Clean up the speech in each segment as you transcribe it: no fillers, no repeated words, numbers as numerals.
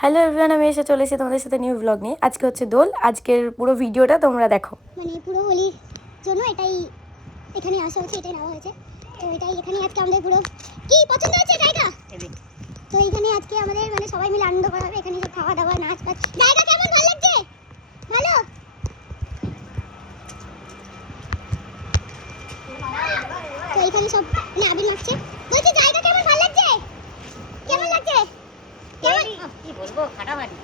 Hello everyone, আমি এসে চলে এসেছি তোমাদের সাথে নিউ ব্লগ নিয়ে। আজকে হচ্ছে দোল। আজকের পুরো ভিডিওটা তোমরা দেখো। মানে পুরো হোলির জন্য এটাই এখানে আসা হচ্ছে, এটাই নেওয়া হয়েছে। তো এটাই এখানে আজকে আমাদের পুরো কি পছন্দ হচ্ছে জায়গা। তো এখানে আজকে আমাদের মানে সবাই মিলে আনন্দ করা হবে। এখানে সব খাওয়া দাওয়া নাচ পাচ। জায়গা কেমন, ভালো লাগছে? ভালো। তো এখানে সব মানে আবির মাখছে। বলছি জায়গা কেমন, ভালো লাগছে? কেমন লাগছে? কেমন কি বলবো, ফাটাফাটি।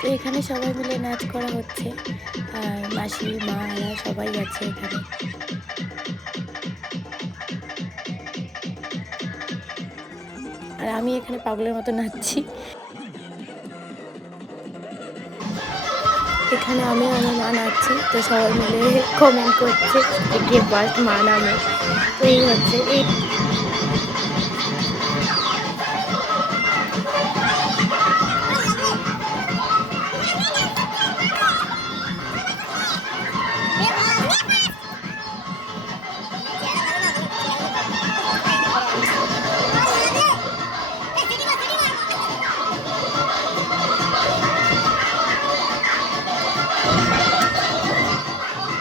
তো এখানে সবাই মিলে নাচ করা হচ্ছে, আর মাসি মারা সবাই আছে এখানে। আর আমি এখানে পাগলের মতো নাচছি। এখানে আমি আমার মা নাচছি, তো সবাই মিলে কমেন্ট করছে যে কে ফার্স্ট মা নামে। তো এই হচ্ছে এই